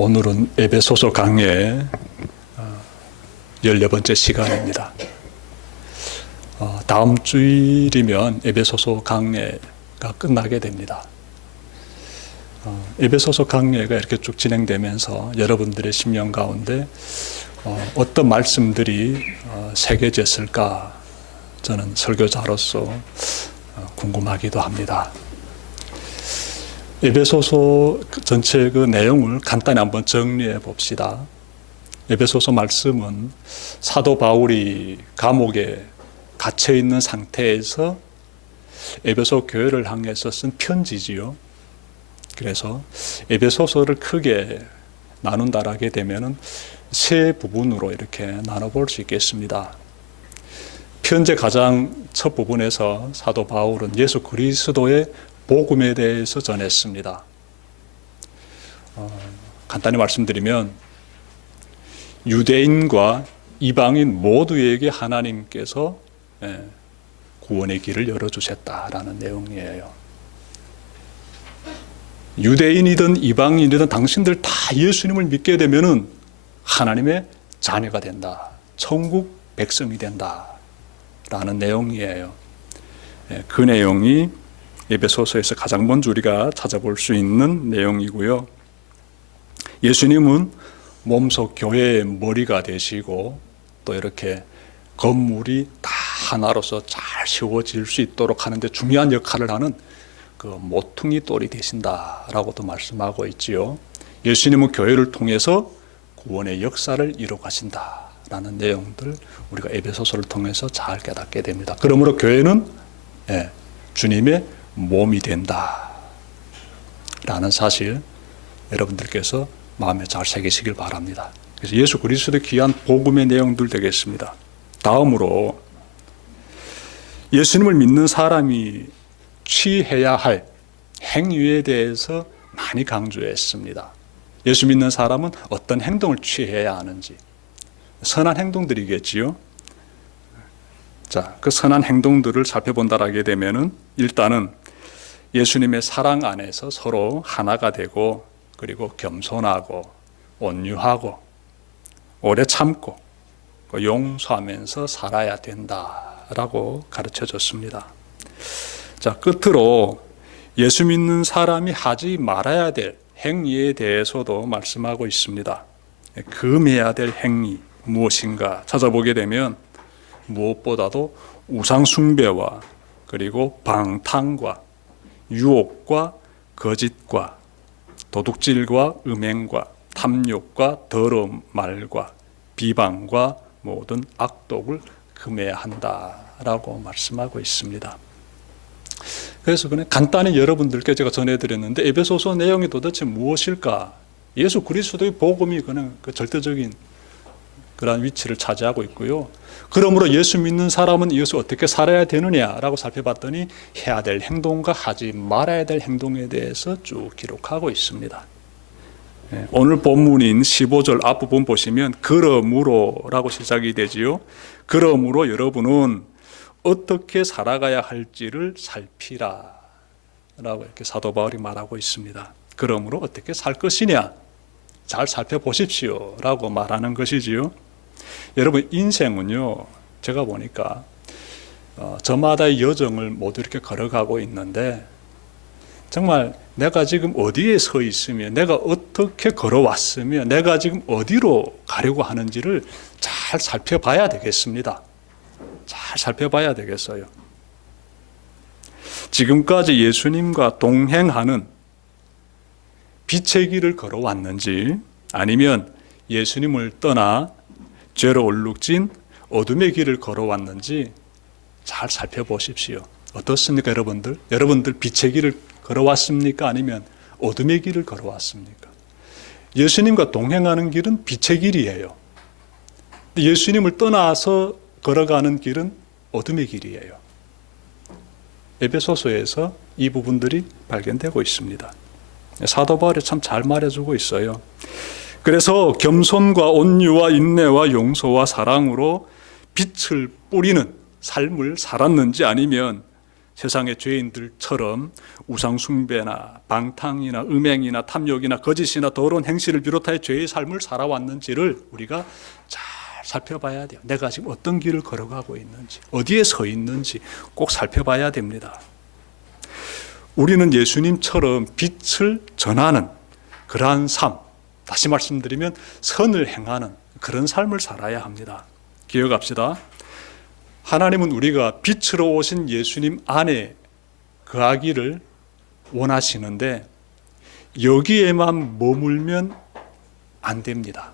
오늘은 에베소서 강의 14번째 시간입니다. 다음 주일이면 에베소서 강의가 끝나게 됩니다. 에베소서 강의가 이렇게 쭉 진행되면서 여러분들의 심령 가운데 어떤 말씀들이 새겨졌을까 저는 설교자로서 궁금하기도 합니다. 에베소서 전체 그 내용을 간단히 한번 정리해 봅시다. 에베소서 말씀은 사도 바울이 감옥에 갇혀 있는 상태에서 에베소 교회를 향해서 쓴 편지지요. 그래서 에베소서를 크게 나눈다라게 되면은 세 부분으로 이렇게 나눠볼 수 있겠습니다. 편지 가장 첫 부분에서 사도 바울은 예수 그리스도의 복음에 대해서 전했습니다. 간단히 말씀드리면 유대인과 이방인 모두에게 하나님께서 구원의 길을 열어주셨다라는 내용이에요. 유대인이든 이방인이든 당신들 다 예수님을 믿게 되면은 하나님의 자녀가 된다. 천국 백성이 된다라는 내용이에요. 그 내용이 에베소서에서 가장 먼저 우리가 찾아볼 수 있는 내용이고요. 예수님은 몸속 교회의 머리가 되시고 또 이렇게 건물이 다 하나로서 잘 세워질 수 있도록 하는데 중요한 역할을 하는 그 모퉁이 돌이 되신다라고도 말씀하고 있지요. 예수님은 교회를 통해서 구원의 역사를 이루어 가신다라는 내용들 우리가 에베소서를 통해서 잘 깨닫게 됩니다. 그러므로 교회는 주님의 몸이 된다 라는 사실 여러분들께서 마음에 잘 새기시길 바랍니다. 그래서 예수 그리스도의 귀한 복음의 내용들 되겠습니다. 다음으로 예수님을 믿는 사람이 취해야 할 행위에 대해서 많이 강조했습니다. 예수 믿는 사람은 어떤 행동을 취해야 하는지 선한 행동들이겠지요. 자, 그 선한 행동들을 살펴본다라게 되면은 일단은 예수님의 사랑 안에서 서로 하나가 되고 그리고 겸손하고 온유하고 오래 참고 용서하면서 살아야 된다라고 가르쳐 줬습니다. 자, 끝으로 예수 믿는 사람이 하지 말아야 될 행위에 대해서도 말씀하고 있습니다. 금해야 될 행위 무엇인가 찾아보게 되면 무엇보다도 우상 숭배와 그리고 방탕과 유혹과 거짓과 도둑질과 음행과 탐욕과 더러운 말과 비방과 모든 악독을 금해야 한다라고 말씀하고 있습니다. 그래서 그냥 간단히 여러분들께 제가 전해드렸는데 에베소서 내용이 도대체 무엇일까? 예수 그리스도의 복음이 그냥 그 절대적인 그러한 위치를 차지하고 있고요. 그러므로 예수 믿는 사람은 이것을 어떻게 살아야 되느냐라고 살펴봤더니 해야 될 행동과 하지 말아야 될 행동에 대해서 쭉 기록하고 있습니다. 오늘 본문인 15절 앞부분 보시면 그러므로라고 시작이 되지요. 그러므로 여러분은 어떻게 살아가야 할지를 살피라 라고 이렇게 사도 바울이 말하고 있습니다. 그러므로 어떻게 살 것이냐 잘 살펴보십시오 라고 말하는 것이지요. 여러분 인생은요 제가 보니까 저마다의 여정을 모두 이렇게 걸어가고 있는데 정말 내가 지금 어디에 서 있으며 내가 어떻게 걸어왔으며 내가 지금 어디로 가려고 하는지를 잘 살펴봐야 되겠습니다. 잘 살펴봐야 되겠어요. 지금까지 예수님과 동행하는 빛의 길을 걸어왔는지 아니면 예수님을 떠나 죄로 얼룩진 어둠의 길을 걸어왔는지 잘 살펴보십시오. 어떻습니까 여러분들? 여러분들 빛의 길을 걸어왔습니까? 아니면 어둠의 길을 걸어왔습니까? 예수님과 동행하는 길은 빛의 길이에요. 예수님을 떠나서 걸어가는 길은 어둠의 길이에요. 에베소서에서 이 부분들이 발견되고 있습니다. 사도 바울이 참 잘 말해주고 있어요. 그래서 겸손과 온유와 인내와 용서와 사랑으로 빛을 뿌리는 삶을 살았는지 아니면 세상의 죄인들처럼 우상숭배나 방탕이나 음행이나 탐욕이나 거짓이나 더러운 행실을 비롯하여 죄의 삶을 살아왔는지를 우리가 잘 살펴봐야 돼요. 내가 지금 어떤 길을 걸어가고 있는지, 어디에 서 있는지 꼭 살펴봐야 됩니다. 우리는 예수님처럼 빛을 전하는 그러한 삶, 다시 말씀드리면 선을 행하는 그런 삶을 살아야 합니다. 기억합시다. 하나님은 우리가 빛으로 오신 예수님 안에 거하기를 원하시는데 여기에만 머물면 안 됩니다.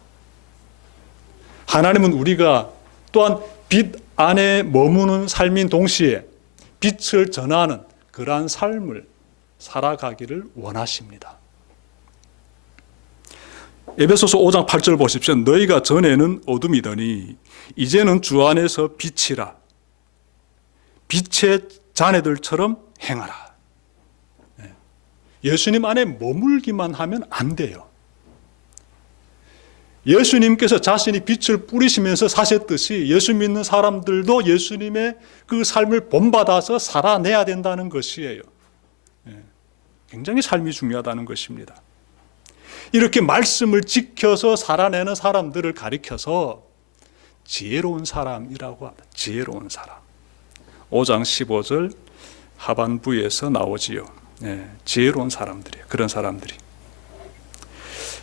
하나님은 우리가 또한 빛 안에 머무는 삶인 동시에 빛을 전하는 그러한 삶을 살아가기를 원하십니다. 에베소서 5장 8절 보십시오. 너희가 전에는 어둠이더니 이제는 주 안에서 빛이라. 빛의 자녀들처럼 행하라. 예수님 안에 머물기만 하면 안 돼요. 예수님께서 자신이 빛을 뿌리시면서 사셨듯이 예수 믿는 사람들도 예수님의 그 삶을 본받아서 살아내야 된다는 것이에요. 굉장히 삶이 중요하다는 것입니다. 이렇게 말씀을 지켜서 살아내는 사람들을 가리켜서 지혜로운 사람이라고 합니다. 지혜로운 사람. 5장 15절 하반부에서 나오지요. 지혜로운 사람들이에요. 그런 사람들이.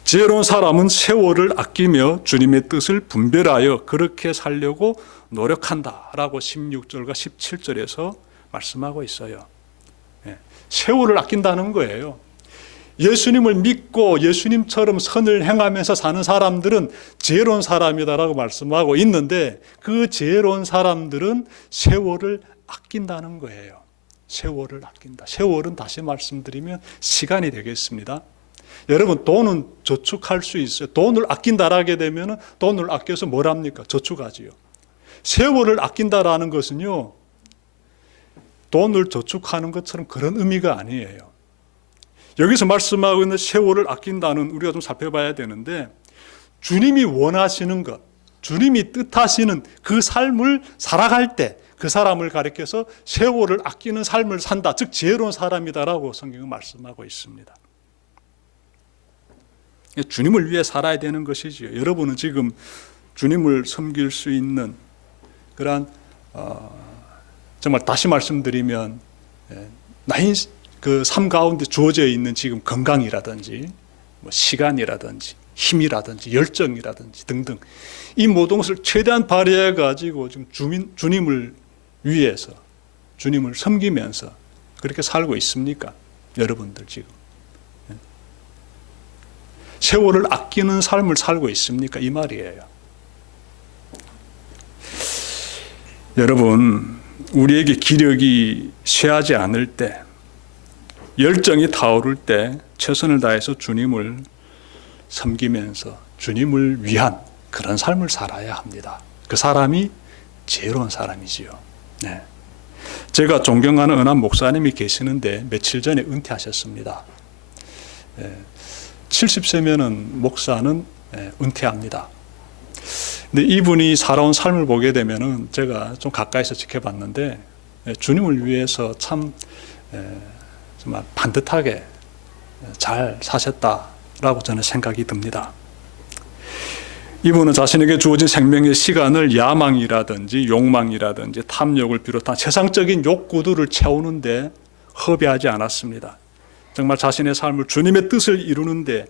지혜로운 사람은 세월을 아끼며 주님의 뜻을 분별하여 그렇게 살려고 노력한다라고 16절과 17절에서 말씀하고 있어요. 세월을 아낀다는 거예요. 예수님을 믿고 예수님처럼 선을 행하면서 사는 사람들은 지혜로운 사람이다라고 말씀하고 있는데 그 지혜로운 사람들은 세월을 아낀다는 거예요. 세월을 아낀다. 세월은 다시 말씀드리면 시간이 되겠습니다. 여러분 돈은 저축할 수 있어요. 돈을 아낀다라게 되면 돈을 아껴서 뭘 합니까? 저축하지요. 세월을 아낀다라는 것은요, 돈을 저축하는 것처럼 그런 의미가 아니에요. 여기서 말씀하고 있는 세월을 아낀다는 우리가 좀 살펴봐야 되는데 주님이 원하시는 것, 주님이 뜻하시는 그 삶을 살아갈 때 그 사람을 가리켜서 세월을 아끼는 삶을 산다. 즉 지혜로운 사람이다라고 성경은 말씀하고 있습니다. 주님을 위해 살아야 되는 것이지요. 여러분은 지금 주님을 섬길 수 있는 그러한 정말 다시 말씀드리면 나인 그 삶 가운데 주어져 있는 지금 건강이라든지 시간이라든지 힘이라든지 열정이라든지 등등 이 모든 것을 최대한 발휘해 가지고 지금 주님을 위해서 주님을 섬기면서 그렇게 살고 있습니까? 여러분들 지금 세월을 아끼는 삶을 살고 있습니까? 이 말이에요. 여러분, 우리에게 기력이 쇠하지 않을 때, 열정이 타오를 때 최선을 다해서 주님을 섬기면서 주님을 위한 그런 삶을 살아야 합니다. 그 사람이 지혜로운 사람이지요. 네. 제가 존경하는 은한 목사님이 계시는데 며칠 전에 은퇴하셨습니다. 70세면은 목사는 은퇴합니다. 근데 이분이 살아온 삶을 보게 되면은 제가 좀 가까이서 지켜봤는데 주님을 위해서 참 정말 반듯하게 잘 사셨다라고 저는 생각이 듭니다. 이분은 자신에게 주어진 생명의 시간을 야망이라든지 욕망이라든지 탐욕을 비롯한 세상적인 욕구들을 채우는데 허비하지 않았습니다. 정말 자신의 삶을 주님의 뜻을 이루는데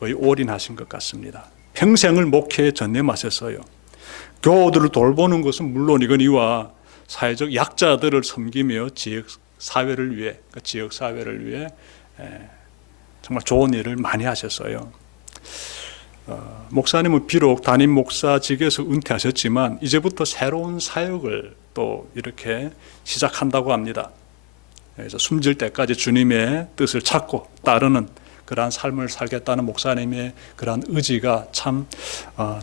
거의 올인하신 것 같습니다. 평생을 목회에 전념하셨어요. 교우들을 돌보는 것은 물론이거니와 사회적 약자들을 섬기며 지역 사회를 위해 정말 좋은 일을 많이 하셨어요. 목사님은 비록 담임 목사직에서 은퇴하셨지만 이제부터 새로운 사역을 또 이렇게 시작한다고 합니다. 그래서 숨질 때까지 주님의 뜻을 찾고 따르는 그러한 삶을 살겠다는 목사님의 그러한 의지가 참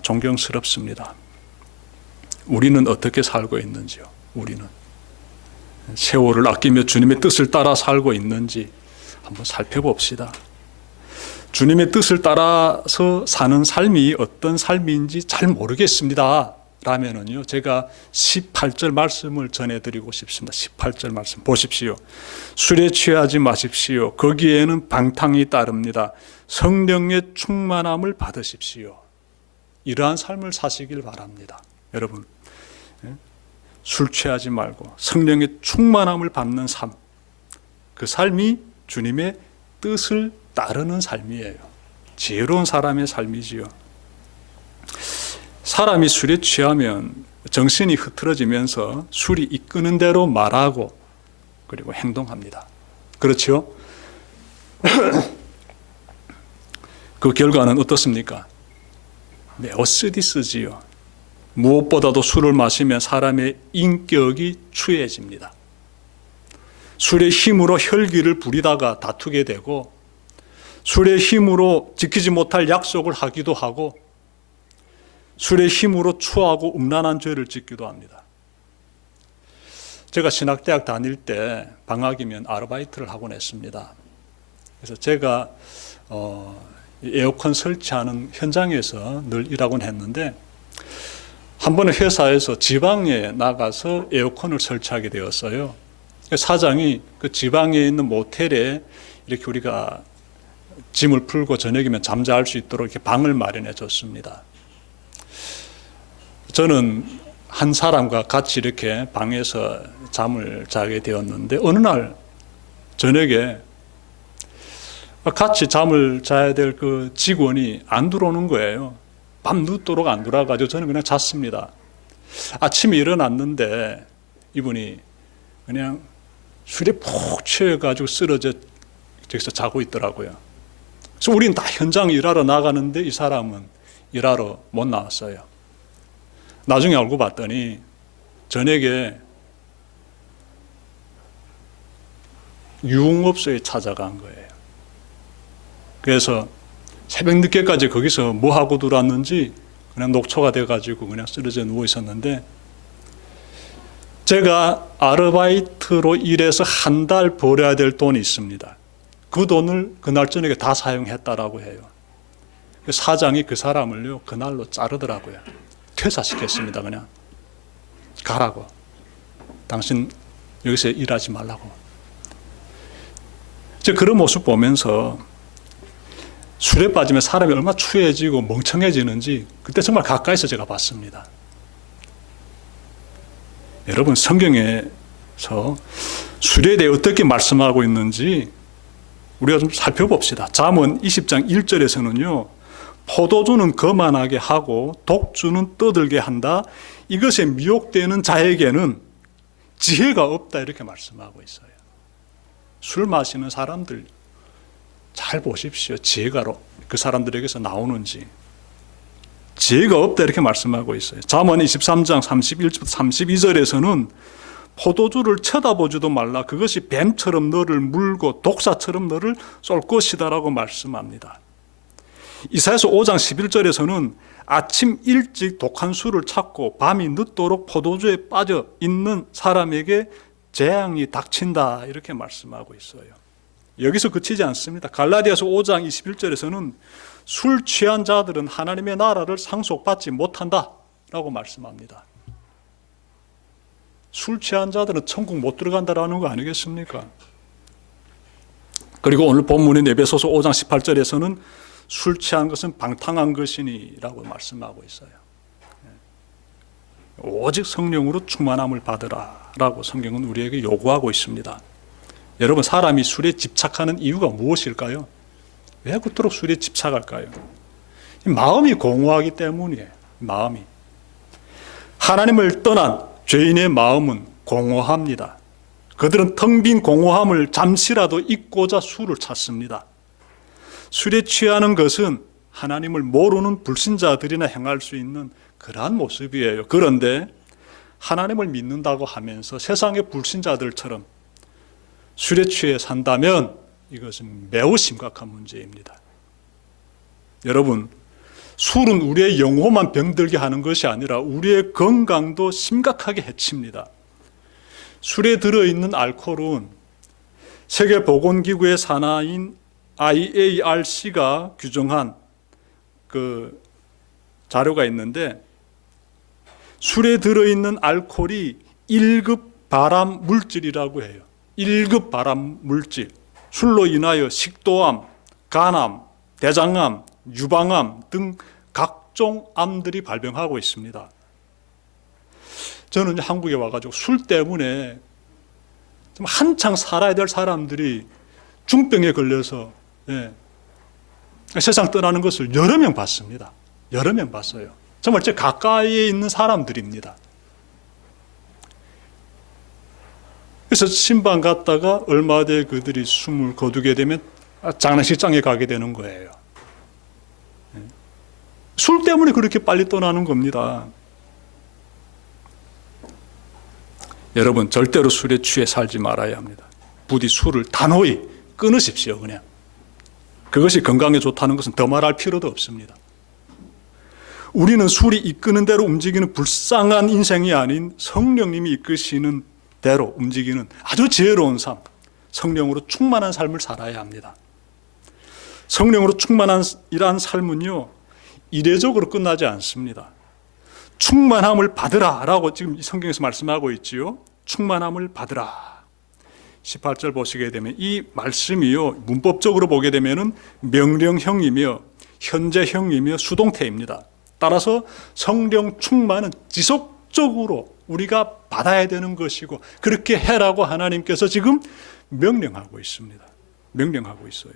존경스럽습니다. 우리는 어떻게 살고 있는지요? 우리는 세월을 아끼며 주님의 뜻을 따라 살고 있는지 한번 살펴봅시다. 주님의 뜻을 따라서 사는 삶이 어떤 삶인지 잘 모르겠습니다 라면은요, 제가 18절 말씀을 전해드리고 싶습니다. 18절 말씀 보십시오. 술에 취하지 마십시오. 거기에는 방탕이 따릅니다. 성령의 충만함을 받으십시오. 이러한 삶을 사시길 바랍니다. 여러분, 술 취하지 말고 성령의 충만함을 받는 삶, 그 삶이 주님의 뜻을 따르는 삶이에요. 지혜로운 사람의 삶이지요. 사람이 술에 취하면 정신이 흐트러지면서 술이 이끄는 대로 말하고 그리고 행동합니다. 그렇죠? 그 결과는 어떻습니까? 매우 쓰디쓰지요. 무엇보다도 술을 마시면 사람의 인격이 추해집니다. 술의 힘으로 혈기를 부리다가 다투게 되고, 술의 힘으로 지키지 못할 약속을 하기도 하고, 술의 힘으로 추하고 음란한 죄를 짓기도 합니다. 제가 신학대학 다닐 때 방학이면 아르바이트를 하곤 했습니다. 그래서 제가 에어컨 설치하는 현장에서 늘 일하곤 했는데, 한 번은 회사에서 지방에 나가서 에어컨을 설치하게 되었어요. 사장이 그 지방에 있는 모텔에 이렇게 우리가 짐을 풀고 저녁이면 잠잘 수 있도록 이렇게 방을 마련해 줬습니다. 저는 한 사람과 같이 이렇게 방에서 잠을 자게 되었는데, 어느 날 저녁에 같이 잠을 자야 될 그 직원이 안 들어오는 거예요. 밤늦도록 안 들어와가지고 저는 그냥 잤습니다. 아침에 일어났는데 이분이 그냥 술에 푹 취해가지고 쓰러져 저기서 자고 있더라고요. 그래서 우린 다 현장 일하러 나가는데 이 사람은 일하러 못 나왔어요. 나중에 알고 봤더니 저녁에 유흥업소에 찾아간 거예요. 그래서 새벽 늦게까지 거기서 뭐 하고 들어왔는지 그냥 녹초가 돼가지고 그냥 쓰러져 누워 있었는데, 제가 아르바이트로 일해서 한 달 벌어야 될 돈이 있습니다. 그 돈을 그날 저녁에 다 사용했다라고 해요. 사장이 그 사람을요, 그날로 자르더라고요. 퇴사시켰습니다. 그냥 가라고. 당신 여기서 일하지 말라고. 그런 모습 보면서 술에 빠지면 사람이 얼마나 추해지고 멍청해지는지 그때 정말 가까이서 제가 봤습니다. 여러분, 성경에서 술에 대해 어떻게 말씀하고 있는지 우리가 좀 살펴봅시다. 잠언 20장 1절에서는요, 포도주는 거만하게 하고 독주는 떠들게 한다. 이것에 미혹되는 자에게는 지혜가 없다, 이렇게 말씀하고 있어요. 술 마시는 사람들 잘 보십시오. 지혜가 그 사람들에게서 나오는지. 지혜가 없다, 이렇게 말씀하고 있어요. 잠언 23장 31절부터 32절에서는 포도주를 쳐다보지도 말라. 그것이 뱀처럼 너를 물고 독사처럼 너를 쏠 것이다라고 말씀합니다. 이사야서 5장 11절에서는 아침 일찍 독한 술을 찾고 밤이 늦도록 포도주에 빠져 있는 사람에게 재앙이 닥친다, 이렇게 말씀하고 있어요. 여기서 그치지 않습니다. 갈라디아서 5장 21절에서는 술 취한 자들은 하나님의 나라를 상속받지 못한다라고 말씀합니다. 술 취한 자들은 천국 못 들어간다라는 거 아니겠습니까? 그리고 오늘 본문인 에베소서 5장 18절에서는 술 취한 것은 방탕한 것이니라고 말씀하고 있어요. 오직 성령으로 충만함을 받으라라고 성경은 우리에게 요구하고 있습니다. 여러분, 사람이 술에 집착하는 이유가 무엇일까요? 왜 그토록 술에 집착할까요? 마음이 공허하기 때문이에요. 마음이. 하나님을 떠난 죄인의 마음은 공허합니다. 그들은 텅 빈 공허함을 잠시라도 잊고자 술을 찾습니다. 술에 취하는 것은 하나님을 모르는 불신자들이나 행할 수 있는 그러한 모습이에요. 그런데 하나님을 믿는다고 하면서 세상의 불신자들처럼 술에 취해 산다면 이것은 매우 심각한 문제입니다. 여러분, 술은 우리의 영혼만 병들게 하는 것이 아니라 우리의 건강도 심각하게 해칩니다. 술에 들어있는 알코올은 세계보건기구의 산하인 IARC가 규정한 그 자료가 있는데, 술에 들어있는 알코올이 1급 발암 물질이라고 해요. 1급 발암 물질. 술로 인하여 식도암, 간암, 대장암, 유방암 등 각종 암들이 발병하고 있습니다. 저는 한국에 와가지고 술 때문에 좀 한창 살아야 될 사람들이 중병에 걸려서 세상 떠나는 것을 여러 명 봤습니다. 여러 명 봤어요. 정말 제 가까이에 있는 사람들입니다. 그래서 신방 갔다가 얼마 뒤에 그들이 숨을 거두게 되면 장례식장에 가게 되는 거예요. 술 때문에 그렇게 빨리 떠나는 겁니다. 여러분, 절대로 술에 취해 살지 말아야 합니다. 부디 술을 단호히 끊으십시오. 그냥 그것이 건강에 좋다는 것은 더 말할 필요도 없습니다. 우리는 술이 이끄는 대로 움직이는 불쌍한 인생이 아닌 성령님이 이끄시는 대로 움직이는 아주 지혜로운 삶, 성령으로 충만한 삶을 살아야 합니다. 성령으로 충만한 이러한 삶은요, 이례적으로 끝나지 않습니다. 충만함을 받으라라고 지금 성경에서 말씀하고 있지요. 충만함을 받으라. 18절 보시게 되면 이 말씀이요, 문법적으로 보게 되면은 명령형이며 현재형이며 수동태입니다. 따라서 성령 충만은 지속적으로 우리가 받아야 되는 것이고 그렇게 해라고 하나님께서 지금 명령하고 있습니다. 명령하고 있어요.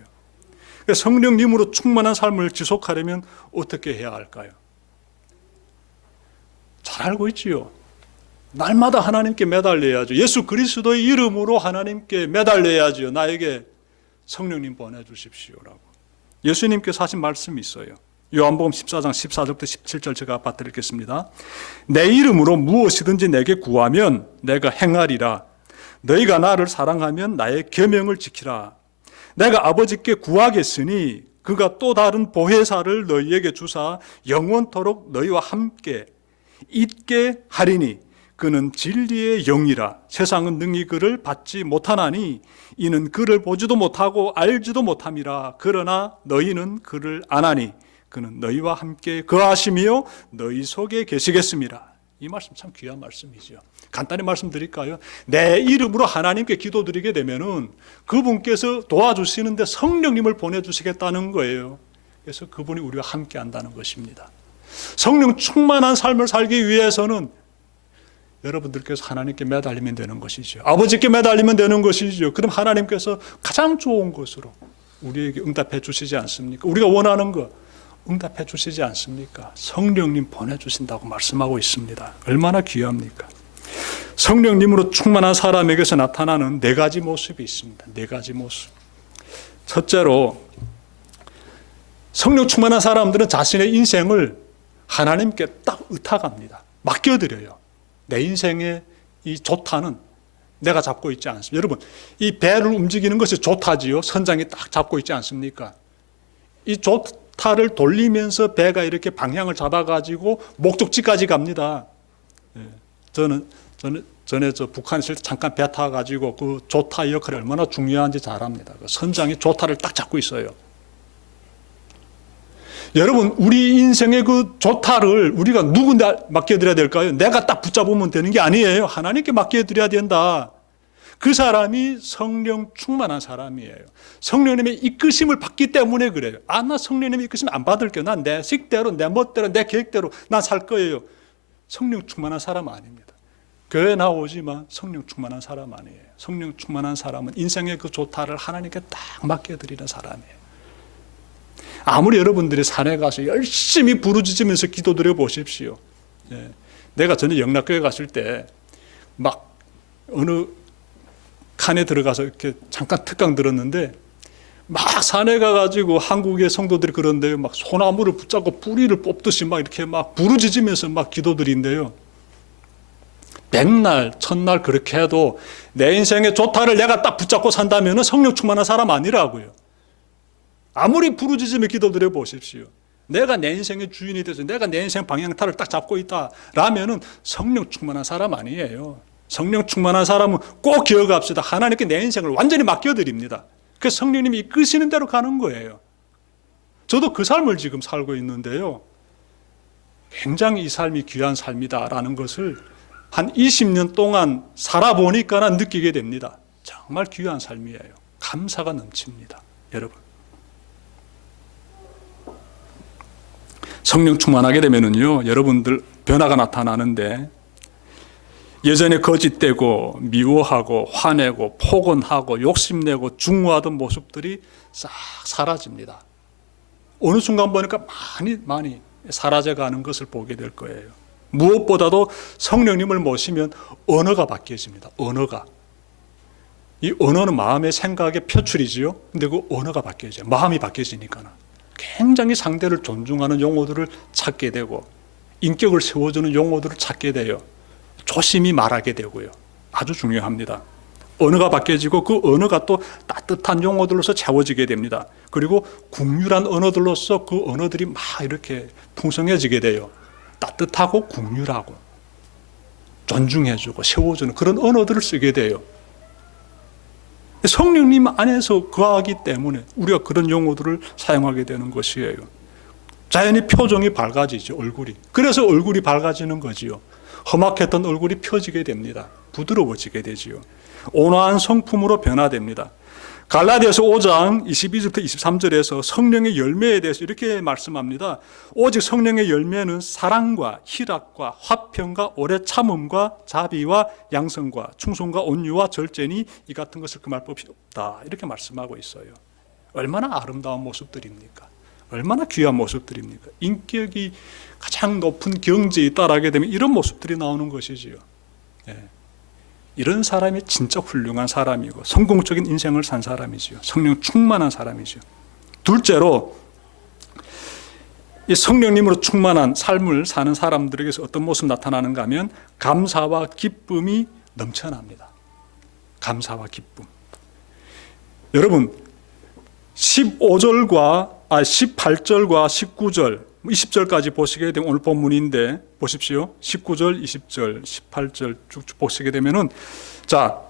성령님으로 충만한 삶을 지속하려면 어떻게 해야 할까요? 잘 알고 있지요. 날마다 하나님께 매달려야죠. 예수 그리스도의 이름으로 하나님께 매달려야죠. 나에게 성령님 보내주십시오라고. 예수님께서 하신 말씀이 있어요. 요한복음 14장 14절부터 17절 제가 아파트 읽겠습니다. 내 이름으로 무엇이든지 내게 구하면 내가 행하리라. 너희가 나를 사랑하면 나의 계명을 지키라. 내가 아버지께 구하겠으니 그가 또 다른 보혜사를 너희에게 주사 영원토록 너희와 함께 있게 하리니 그는 진리의 영이라. 세상은 능히 그를 받지 못하나니 이는 그를 보지도 못하고 알지도 못함이라. 그러나 너희는 그를 아나니 그는 너희와 함께 거하시며 너희 속에 계시겠습니다. 이 말씀 참 귀한 말씀이죠. 간단히 말씀드릴까요? 내 이름으로 하나님께 기도드리게 되면은 그분께서 도와주시는데 성령님을 보내주시겠다는 거예요. 그래서 그분이 우리와 함께 한다는 것입니다. 성령 충만한 삶을 살기 위해서는 여러분들께서 하나님께 매달리면 되는 것이죠. 아버지께 매달리면 되는 것이죠. 그럼 하나님께서 가장 좋은 것으로 우리에게 응답해 주시지 않습니까? 우리가 원하는 것 응답해 주시지 않습니까? 성령님 보내주신다고 말씀하고 있습니다. 얼마나 귀합니까? 성령님으로 충만한 사람에게서 나타나는 네 가지 모습이 있습니다. 네 가지 모습. 첫째로 성령 충만한 사람들은 자신의 인생을 하나님께 딱 의탁합니다. 맡겨드려요. 내 인생의 이 조타는 내가 잡고 있지 않습니다. 여러분, 이 배를 움직이는 것이 조타지요. 선장이 딱 잡고 있지 않습니까? 이 조타를 돌리면서 배가 이렇게 방향을 잡아가지고 목적지까지 갑니다. 저는 전에 북한에 있을 때 잠깐 배 타가지고 그 조타 역할이 얼마나 중요한지 잘 압니다. 그 선장이 조타를 딱 잡고 있어요. 여러분, 우리 인생의 그 조타를 우리가 누구한테 맡겨드려야 될까요? 내가 딱 붙잡으면 되는 게 아니에요. 하나님께 맡겨드려야 된다. 그 사람이 성령 충만한 사람이에요. 성령님의 이끄심을 받기 때문에 그래요. 나 성령님의 이끄심 안 받을게요. 난 내 식대로, 내 멋대로, 내 계획대로 난 살 거예요. 성령 충만한 사람 아닙니다. 교회 나오지만 성령 충만한 사람 아니에요. 성령 충만한 사람은 인생의 그 조타를 하나님께 딱 맡겨드리는 사람이에요. 아무리 여러분들이 산에 가서 열심히 부르짖으면서 기도드려 보십시오. 내가 전에 영락교회 갔을 때 막 어느 칸에 들어가서 이렇게 잠깐 특강 들었는데 막 산에 가가지고 한국의 성도들이 그런데요, 막 소나무를 붙잡고 뿌리를 뽑듯이 막 이렇게 막 부르짖으면서 막 기도드린대요. 100날, 1000날 그렇게 해도 내 인생의 조타를 내가 딱 붙잡고 산다면 성령 충만한 사람 아니라고요. 아무리 부르짖으며 기도드려 보십시오. 내가 내 인생의 주인이 돼서 내가 내 인생 방향타를 딱 잡고 있다라면은 성령 충만한 사람 아니에요. 성령 충만한 사람은 꼭 기억합시다. 하나님께 내 인생을 완전히 맡겨드립니다. 그래서 성령님이 이끄시는 대로 가는 거예요. 저도 그 삶을 지금 살고 있는데요. 굉장히 이 삶이 귀한 삶이다라는 것을 한 20년 동안 살아보니까 느끼게 됩니다. 정말 귀한 삶이에요. 감사가 넘칩니다. 여러분, 성령 충만하게 되면은요, 여러분들 변화가 나타나는데, 예전에 거짓되고 미워하고 화내고 폭언하고 욕심내고 중후하던 모습들이 싹 사라집니다. 어느 순간 보니까 많이 사라져가는 것을 보게 될 거예요. 무엇보다도 성령님을 모시면 언어가 바뀌어집니다. 언어가. 이 언어는 마음의 생각의 표출이지요. 근데 그 언어가 바뀌어져요. 마음이 바뀌어지니까 굉장히 상대를 존중하는 용어들을 찾게 되고, 인격을 세워주는 용어들을 찾게 돼요. 조심히 말하게 되고요. 아주 중요합니다. 언어가 바뀌어지고 그 언어가 또 따뜻한 용어들로서 채워지게 됩니다. 그리고 국률한 언어들로서 그 언어들이 막 이렇게 풍성해지게 돼요. 따뜻하고 국률하고 존중해주고 세워주는 그런 언어들을 쓰게 돼요. 성령님 안에서 거하기 때문에 우리가 그런 용어들을 사용하게 되는 것이에요. 자연히 표정이 밝아지죠. 얼굴이. 그래서 얼굴이 밝아지는 거지요. 험악했던 얼굴이 펴지게 됩니다. 부드러워지게 되지요. 온화한 성품으로 변화됩니다. 갈라디아서 5장 22절부터 23절에서 성령의 열매에 대해서 이렇게 말씀합니다. 오직 성령의 열매는 사랑과 희락과 화평과 오래 참음과 자비와 양성과 충성과 온유와 절제니 이 같은 것을 금할 법이 없다. 이렇게 말씀하고 있어요. 얼마나 아름다운 모습들입니까? 얼마나 귀한 모습들입니까? 인격이 가장 높은 경지에 따라하게 되면 이런 모습들이 나오는 것이지요. 이런 사람이 진짜 훌륭한 사람이고 성공적인 인생을 산 사람이지요. 성령 충만한 사람이죠. 둘째로, 이 성령님으로 충만한 삶을 사는 사람들에게서 어떤 모습 나타나는가 하면 감사와 기쁨이 넘쳐납니다. 감사와 기쁨. 여러분, 18절과 19절, 20절까지 보시게 되면 오늘 본문인데 보십시오. 19절, 20절, 18절 쭉쭉 보시게 되면은, 자,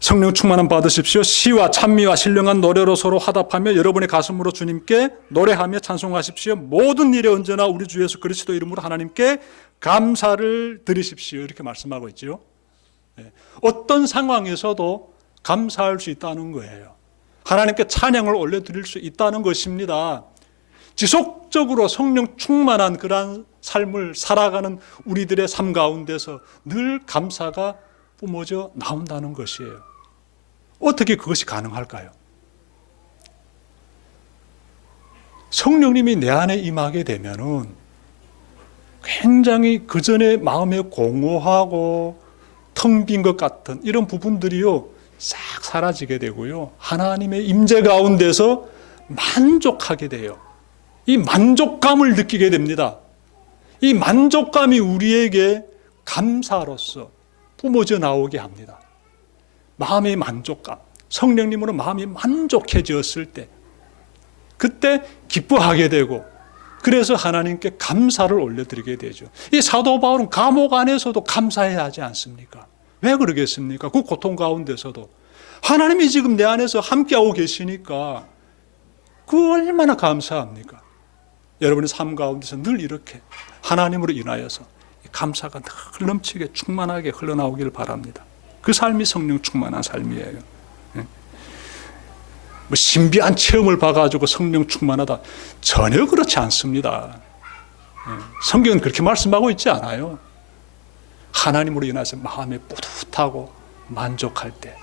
성령 충만함 받으십시오. 시와 찬미와 신령한 노래로 서로 화답하며 여러분의 가슴으로 주님께 노래하며 찬송하십시오. 모든 일에 언제나 우리 주 예수 그리스도 이름으로 하나님께 감사를 드리십시오. 이렇게 말씀하고 있죠. 어떤 상황에서도 감사할 수 있다는 거예요. 하나님께 찬양을 올려드릴 수 있다는 것입니다. 지속적으로 성령 충만한 그러한 삶을 살아가는 우리들의 삶 가운데서 늘 감사가 뿜어져 나온다는 것이에요. 어떻게 그것이 가능할까요? 성령님이 내 안에 임하게 되면은 굉장히 그 전에 마음에 공허하고 텅 빈 것 같은 이런 부분들이요 싹 사라지게 되고요. 하나님의 임재 가운데서 만족하게 돼요. 이 만족감을 느끼게 됩니다. 이 만족감이 우리에게 감사로서 뿜어져 나오게 합니다. 마음의 만족감, 성령님으로 마음이 만족해졌을 때 그때 기뻐하게 되고 그래서 하나님께 감사를 올려드리게 되죠. 이 사도 바울은 감옥 안에서도 감사해야 하지 않습니까? 왜 그러겠습니까? 그 고통 가운데서도 하나님이 지금 내 안에서 함께하고 계시니까 그 얼마나 감사합니까? 여러분의 삶 가운데서 늘 이렇게 하나님으로 인하여서 감사가 늘 넘치게 충만하게 흘러나오기를 바랍니다. 그 삶이 성령 충만한 삶이에요. 뭐 신비한 체험을 봐가지고 성령 충만하다, 전혀 그렇지 않습니다. 성경은 그렇게 말씀하고 있지 않아요. 하나님으로 인해서 마음에 뿌듯하고 만족할 때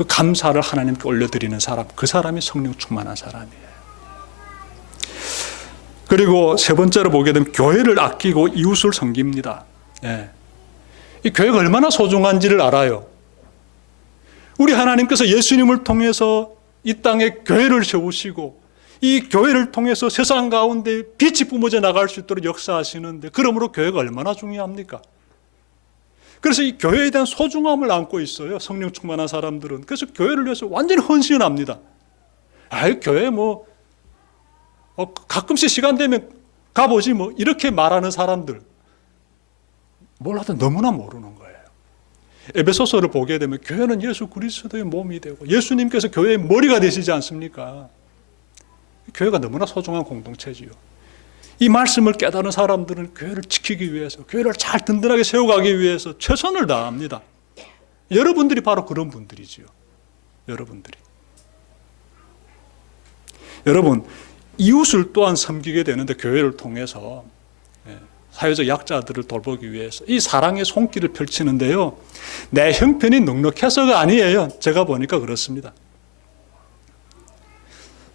그 감사를 하나님께 올려드리는 사람, 그 사람이 성령 충만한 사람이에요. 그리고 세 번째로 보게 되면 교회를 아끼고 이웃을 섬깁니다. 이 교회가 얼마나 소중한지를 알아요. 우리 하나님께서 예수님을 통해서 이 땅에 교회를 세우시고 이 교회를 통해서 세상 가운데 빛이 뿜어져 나갈 수 있도록 역사하시는데, 그러므로 교회가 얼마나 중요합니까? 그래서 이 교회에 대한 소중함을 안고 있어요. 성령 충만한 사람들은. 그래서 교회를 위해서 완전히 헌신합니다. 교회 가끔씩 시간 되면 가보지 이렇게 말하는 사람들 몰라도 너무나 모르는 거예요. 에베소서를 보게 되면 교회는 예수 그리스도의 몸이 되고 예수님께서 교회의 머리가 되시지 않습니까? 교회가 너무나 소중한 공동체지요. 이 말씀을 깨달은 사람들은 교회를 지키기 위해서, 교회를 잘 든든하게 세워가기 위해서 최선을 다합니다. 여러분들이 바로 그런 분들이지요. 여러분, 이웃을 또한 섬기게 되는데 교회를 통해서 사회적 약자들을 돌보기 위해서 이 사랑의 손길을 펼치는데요, 내 형편이 넉넉해서가 아니에요. 제가 보니까 그렇습니다.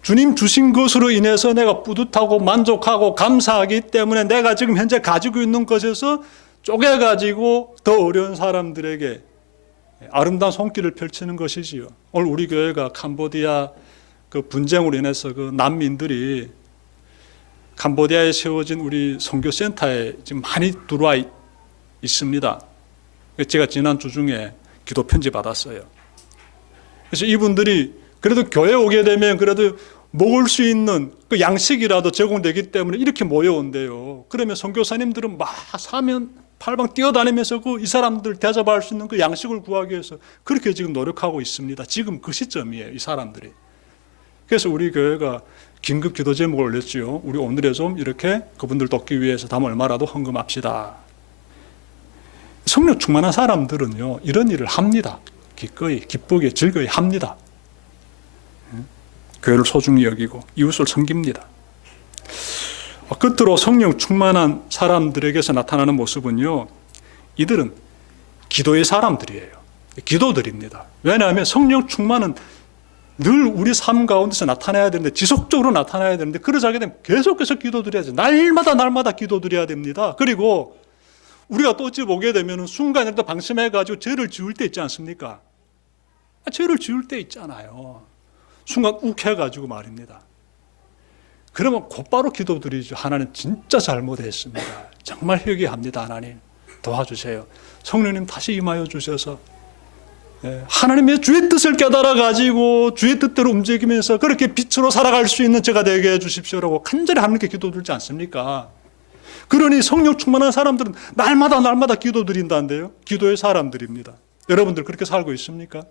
주님 주신 것으로 인해서 내가 뿌듯하고 만족하고 감사하기 때문에 내가 지금 현재 가지고 있는 것에서 쪼개가지고 더 어려운 사람들에게 아름다운 손길을 펼치는 것이지요. 오늘 우리 교회가 캄보디아 그 분쟁으로 인해서 그 난민들이 캄보디아에 세워진 우리 선교센터에 지금 많이 들어와 있습니다. 제가 지난 주 중에 기도 편지 받았어요. 그래서 이분들이 그래도 교회 오게 되면 그래도 먹을 수 있는 그 양식이라도 제공되기 때문에 이렇게 모여온대요. 그러면 선교사님들은 막 사면 팔방 뛰어다니면서 이 사람들 대접할 수 있는 그 양식을 구하기 위해서 그렇게 지금 노력하고 있습니다. 지금 그 시점이에요, 이 사람들이. 그래서 우리 교회가 긴급 기도 제목을 올렸지요. 우리 오늘에 좀 이렇게 그분들 돕기 위해서 담 얼마라도 헌금합시다. 성령 충만한 사람들은요, 이런 일을 합니다. 기꺼이, 기쁘게, 즐거이 합니다. 교회를 소중히 여기고 이웃을 섬깁니다. 끝으로 성령 충만한 사람들에게서 나타나는 모습은요, 이들은 기도의 사람들이에요. 기도들입니다. 왜냐하면 성령 충만은 늘 우리 삶 가운데서 나타나야 되는데, 지속적으로 나타나야 되는데, 그러지 않게 되면 계속해서 기도드려야죠. 날마다 기도드려야 됩니다. 그리고 우리가 또 어찌 보게 되면 순간에도 방심해가지고 죄를 지을 때 있지 않습니까? 죄를 지을 때 있잖아요. 순간 욱해가지고 말입니다. 그러면 곧바로 기도드리죠. 하나님 진짜 잘못했습니다. 정말 회개합니다. 하나님 도와주세요. 성령님 다시 임하여 주셔서 하나님의 주의 뜻을 깨달아가지고 주의 뜻대로 움직이면서 그렇게 빛으로 살아갈 수 있는 제가 되게 해주십시오라고 간절히 하나님께 기도드리지 않습니까? 그러니 성령 충만한 사람들은 날마다 기도드린다는데요. 기도의 사람들입니다. 여러분들 그렇게 살고 있습니까?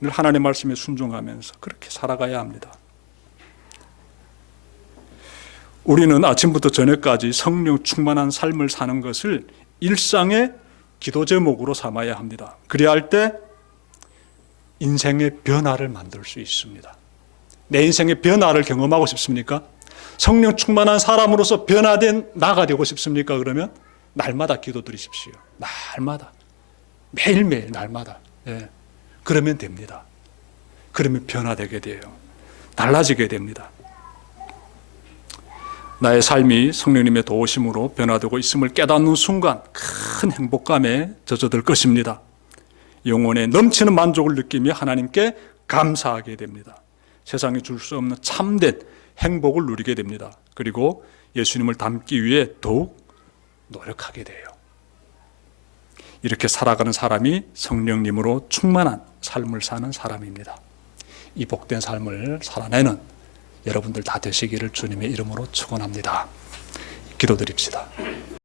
늘 하나님 말씀에 순종하면서 그렇게 살아가야 합니다. 우리는 아침부터 저녁까지 성령 충만한 삶을 사는 것을 일상의 기도 제목으로 삼아야 합니다. 그래야 할 때 인생의 변화를 만들 수 있습니다. 내 인생의 변화를 경험하고 싶습니까? 성령 충만한 사람으로서 변화된 나가 되고 싶습니까? 그러면 날마다 기도드리십시오. 날마다, 매일매일 날마다. 그러면 됩니다. 그러면 변화되게 돼요. 달라지게 됩니다. 나의 삶이 성령님의 도우심으로 변화되고 있음을 깨닫는 순간 큰 행복감에 젖어들 것입니다. 영혼에 넘치는 만족을 느끼며 하나님께 감사하게 됩니다. 세상에 줄 수 없는 참된 행복을 누리게 됩니다. 그리고 예수님을 닮기 위해 더욱 노력하게 돼요. 이렇게 살아가는 사람이 성령님으로 충만한 삶을 사는 사람입니다. 이 복된 삶을 살아내는 여러분들 다 되시기를 주님의 이름으로 축원합니다. 기도드립시다.